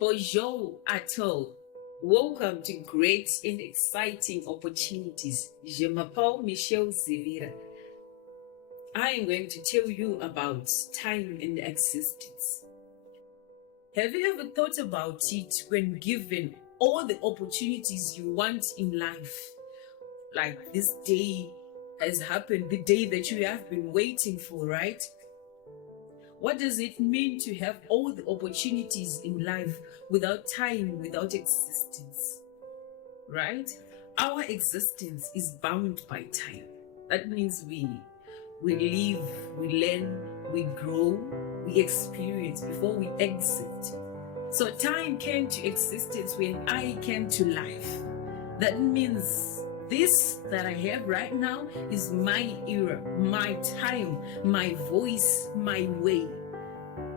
Bonjour at all. Welcome to Great and Exciting Opportunities. Je m'appelle Michelle Zivira. I am going to tell you about time and existence. Have you ever thought about it when given all the opportunities you want in life? Like this day has happened, the day that you have been waiting for, right? What does it mean to have all the opportunities in life without time, without existence? Right? Our existence is bound by time. That means we live, we learn, we grow, we experience before we exit. So time came to existence when I came to life. That means this that I have right now is my era, my time, my voice, my way.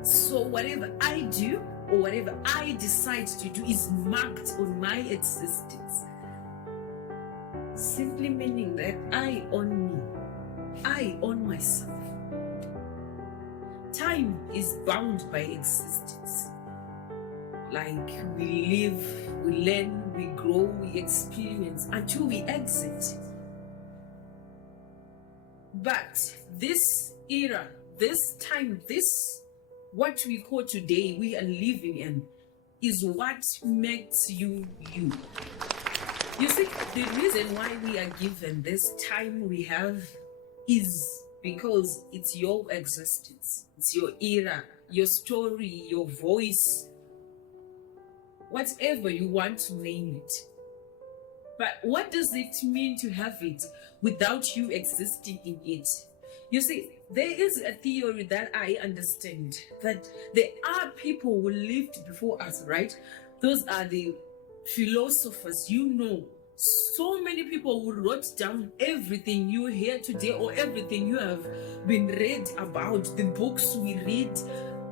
So whatever I do or whatever I decide to do is marked on my existence. Simply meaning that I own me. I own myself. Time is bound by existence. Like we live, we learn, we grow, we experience until we exit. But this era, this time, this what we call today, we are living in, is what makes you you. You see, the reason why we are given this time we have is because it's your existence, it's your era, your story, your voice, whatever you want to name it. But what does it mean to have it without you existing in it? You see, there is a theory that I understand, that there are people who lived before us, right? Those are the philosophers, so many people who wrote down everything you hear today or everything you have been read about, the books we read.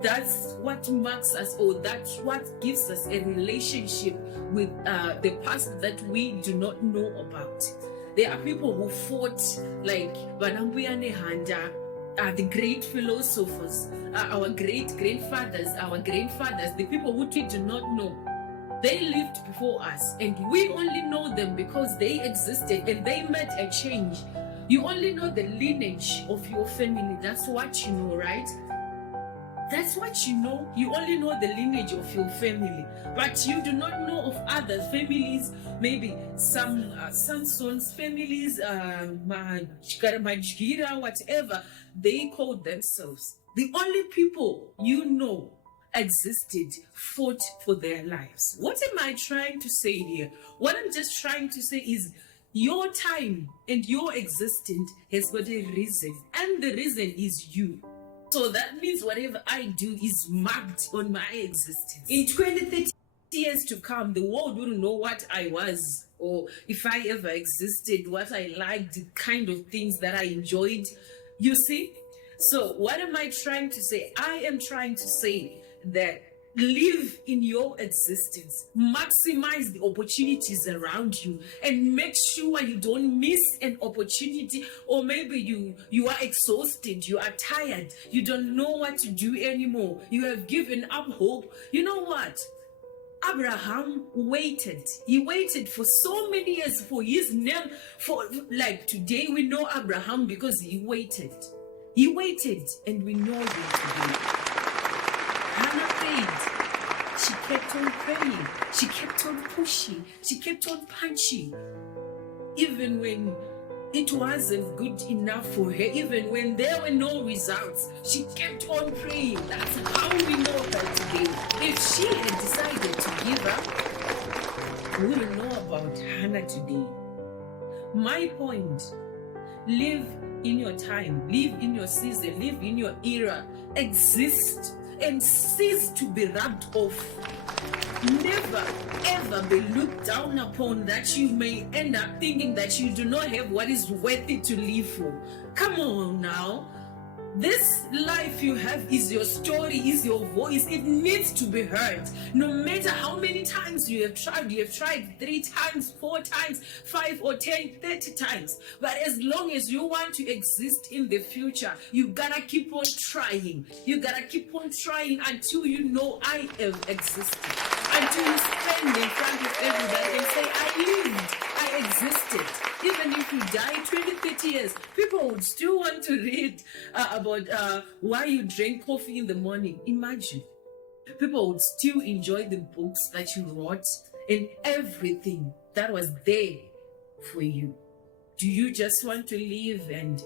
That's what marks us, or that's what gives us a relationship with the past that we do not know about. There are people who fought, like Banambuyane Handa, the great philosophers, our great-grandfathers, our grandfathers, the people who we do not know. They lived before us, and we only know them because they existed and they made a change. You only know the lineage of your family. That's what you know, right? That's what you know. You only know the lineage of your family, but you do not know of other families. Maybe some Samson's families, Majgira, whatever they call themselves. The only people you know existed, fought for their lives. What am I trying to say here? What I'm just trying to say is your time and your existence has got a reason, and the reason is you. So that means whatever I do is marked on my existence. In 20, 30 years to come, the world wouldn't know what I was, or if I ever existed, what I liked, the kind of things that I enjoyed. You see? So what am I trying to say? I am trying to say that live in your existence, maximize the opportunities around you, and make sure you don't miss an opportunity. Or maybe you are exhausted, you are tired, you don't know what to do anymore, you have given up hope. You know what? Abraham waited. He waited for so many years for his name. For like today we know Abraham because he waited. He waited, and we know him today. Hannah prayed. She kept on praying. She kept on pushing. She kept on punching. Even when it wasn't good enough for her, even when there were no results, she kept on praying. That's how we know her today. If she had decided to give up, we will know about Hannah today. My point, live in your time, live in your season, live in your era, exist and cease to be rubbed off. Never ever be looked down upon that you may end up thinking that you do not have what is worth it to live for. Come on now. This life you have is your story, is your voice. It needs to be heard. No matter how many times you have tried 3 times, 4 times, 5 or 10, 30 times. But as long as you want to exist in the future, you gotta keep on trying. You gotta keep on trying until you know I have existed. until you stand in front of everybody and say, I lived, I existed. Even if you die 20, 30 years, people would still want to read about why you drink coffee in the morning. Imagine. People would still enjoy the books that you wrote and everything that was there for you. Do you just want to live and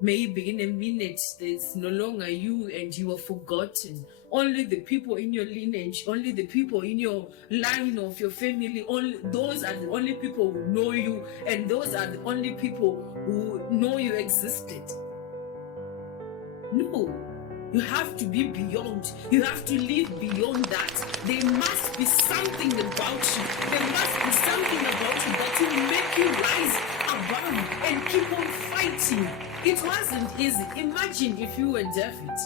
maybe in a minute there's no longer you and you are forgotten? Only the people in your lineage, only the people in your line of your family, only those are the only people who know you, and those are the only people who know you existed. No. You have to be beyond. You have to live beyond that. There must be something about you. There must be something about you that will make you rise above and keep on fighting. It wasn't easy. Imagine if you were David.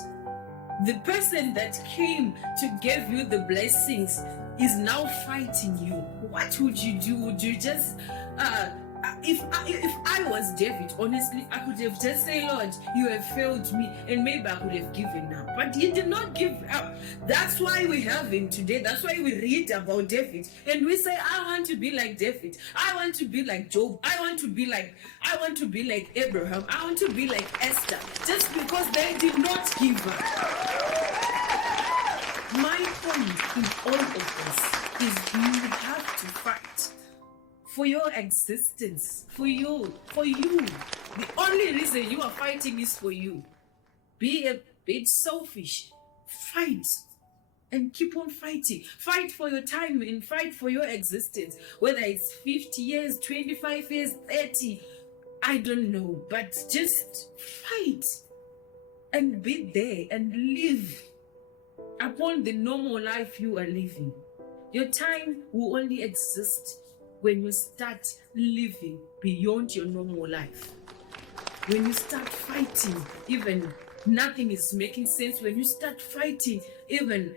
The person that came to give you the blessings is now fighting you. What would you do? Would you just if I was David, honestly, I could have just said, Lord, you have failed me, and maybe I could have given up. But he did not give up. That's why we have him today. That's why we read about David, and we say, I want to be like David. I want to be like Job. I want to be like Abraham. I want to be like Esther. Just because they did not give up. My point in all of this is you have to fight for your existence, for you. The only reason you are fighting is for you. Be a bit selfish. Fight and keep on fighting. Fight for your time and fight for your existence. Whether it's 50 years, 25 years, 30, I don't know. But just fight and be there and live upon the normal life you are living. Your time will only exist when you start living beyond your normal life. When you start fighting, even nothing is making sense. When you start fighting, even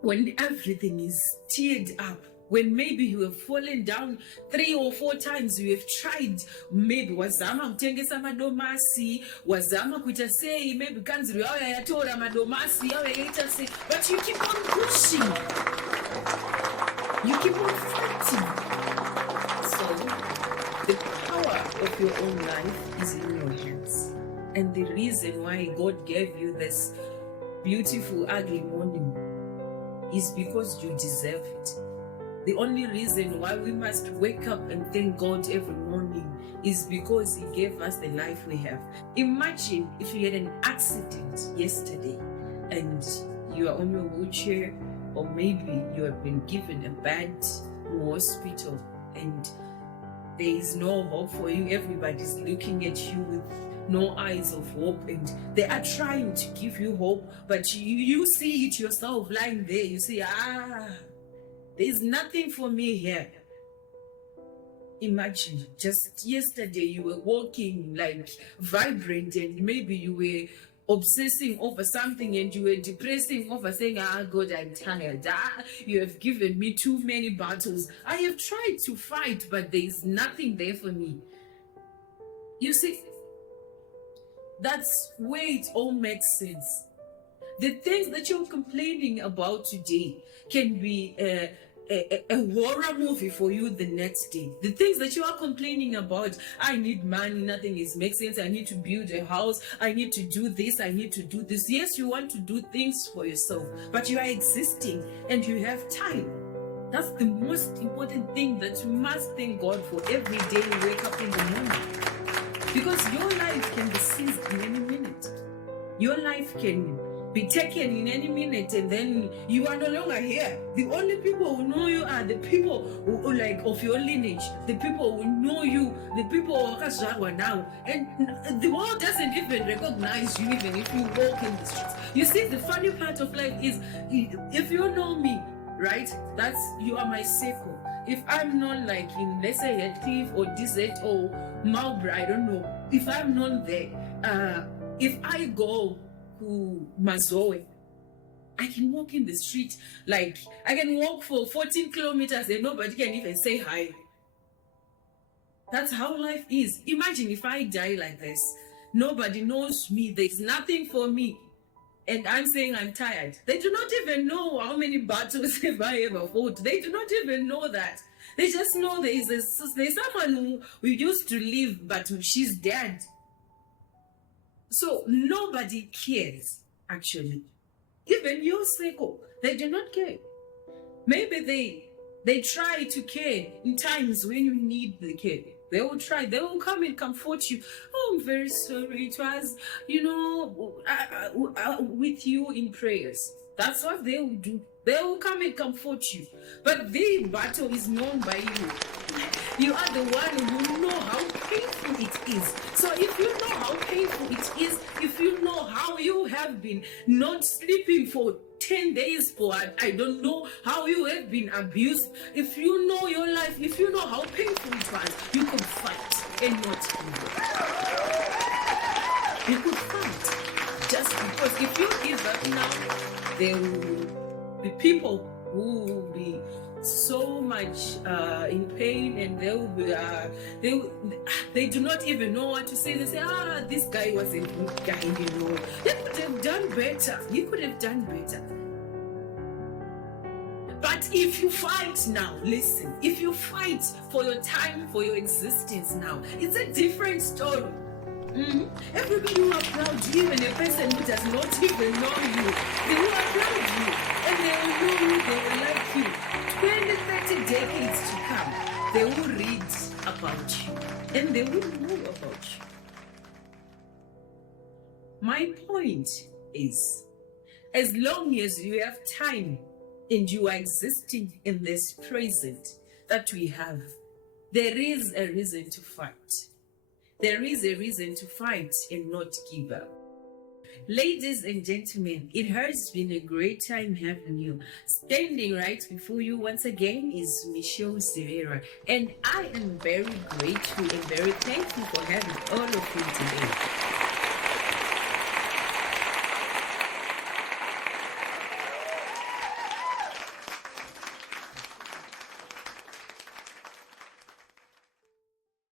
when everything is teared up, when maybe you have fallen down 3 or 4 times, you have tried, maybe wazama kutengesa madomasi, wazama kuita sei, maybe kanzuri yawe yatora madomasi, yawe yaita sei, but you keep on pushing. You keep on fighting. So, the power of your own life is in your hands. And the reason why God gave you this beautiful, ugly morning is because you deserve it. The only reason why we must wake up and thank God every morning is because He gave us the life we have. Imagine if you had an accident yesterday and you are on your wheelchair, or maybe you have been given a bed in hospital and there is no hope for you. Everybody's looking at you with no eyes of hope, and they are trying to give you hope, but you see it yourself lying there. You say, there's nothing for me here. Imagine just yesterday you were walking like vibrant, and maybe you were obsessing over something and you were depressing over saying, God, I'm tired. You have given me too many battles. I have tried to fight, but there is nothing there for me. You see, that's where it all makes sense. The things that you're complaining about today can be a horror movie for you the next day. The things that you are complaining about, I need money, nothing is making sense, I need to build a house, I need to do this, I need to do this. Yes, you want to do things for yourself, but you are existing and you have time. That's the most important thing that you must thank God for every day you wake up in the morning. Because your life can be seized in any minute. Your life can be taken in any minute, and then you are no longer here. The only people who know you are the people who like of your lineage, the people who know you, the people who are now. And the world doesn't even recognize you even if you walk in the streets. You see, the funny part of life is, if you know me, right, that's, you are my circle. If I'm known like in, let's say, Heathcliff or Desert or Marlborough, I don't know. If I'm known there, if I go to Mazoe, I can walk in the street, like, I can walk for 14 kilometers and nobody can even say hi. That's how life is. Imagine if I die like this. Nobody knows me. There's nothing for me. and I'm saying I'm tired. They do not even know how many battles have I ever fought. They do not even know that. They just know there's someone who used to live, but she's dead. So nobody cares, actually. Even your circle, they do not care. Maybe they try to care in times when you need the care. They will try. They will come and comfort you. Oh, I'm very sorry. It was, with you in prayers. That's what they will do. They will come and comfort you. But the battle is known by you. You are the one who know how painful it is. So if you know how painful it is, if you know how you have been not sleeping for 10 days for I don't know how you have been abused, if you know your life, if you know how painful it was, you could fight and not give up. You could fight. Just because if you give up now, there will be people who will be so much in pain, and they do not even know what to say. They say, this guy was a good guy, They could have done better. You could have done better. But if you fight now, listen, if you fight for your time, for your existence now, it's a different story. Everybody will applaud you, even a person who does not even know you. They will applaud you, and they will know you, they will like you. 20, 30 decades to come, they will read about you, and they will know about you. My point is, as long as you have time and you are existing in this present that we have, there is a reason to fight. There is a reason to fight and not give up. Ladies and gentlemen, it has been a great time having you. Standing right before you once again is Michelle Shirier, and I am very grateful and very thankful for having all of you today.